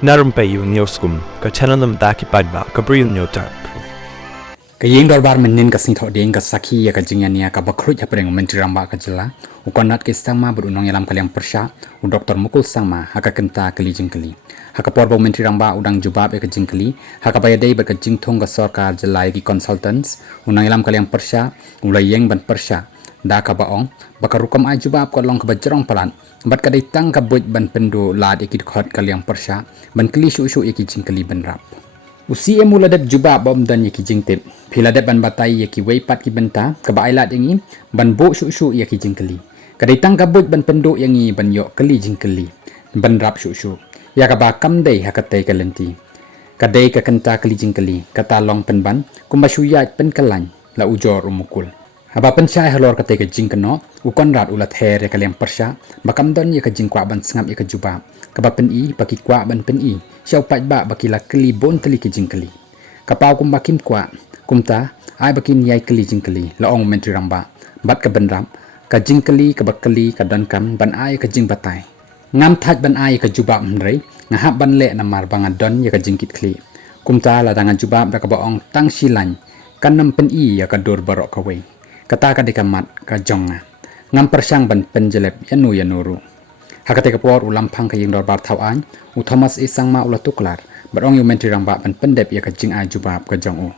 Narum payu nioskum, ka chananam daki padba, ka brill nyotar. Kayeng dorbar menin ka sing thodeng ka sakhi ya ka jingania ka bakrut ya pereng menteri ramba ka jela ukonat ke sangma berunong yalam kaliang persya u Dr. Mukul sangma haka kenta kali jingkeli haka porbo menteri ramba udang jubab ya ka jingkeli haka bayadai ber ka jingthong ka sarkar jela ki consultants unang yalam kaliang persya ulai yeng ban persya da ka baong bakarukam ai jubab ko long ka bajrong palan bat ka dai tang ka buj ban pendo lad ikit khot kaliang persya ban kli shu shu iki jingkeli ban rap usi emu ladap juba bom dan yaki jingtip philadap ban batai yaki weipat ki benta ka bailat yangi ban bo shu shu yaki jingkeli kadai tang kabut ban penduk yangi ban yok keli jingkeli ban rap shu shu ya ka ba kam dei hakatai kalenti kadai ka kenta keli jingkeli kata long pen ban kumbashuyat pen kalan la ujor umukul haba pensyai halor katai ka jingkeno ukon rat ulat her ya kaliang persya bakam don ya ka jingkwa ban sengap ya ka juba kaba pen i baki kwa ban pen i siau pat ba baki la keli bon teli ke jingkeli kapau kum bakim kwa kumta ai bakin yai keli jingkeli la ong menteri ramba bat ka benram ka jingkeli ka bakeli ka dan kam ban ai ka jing batai ngam that ban ai ka juba mrei ngahap ban le namar banga don ya ka jingkit kli kumta la dangan juba da ka baong tang silan kan nam pen i ya ka dor barok ka wei kata ka dikamat ka jonga ngam persyang ban penjelep yanu yanuru hakate kapor ulam phang ka yeng dorbar thawan u Thomas isang ma ula tuklar barong yu menteri ramba ban pendep ya ka jing a jubab ka jong u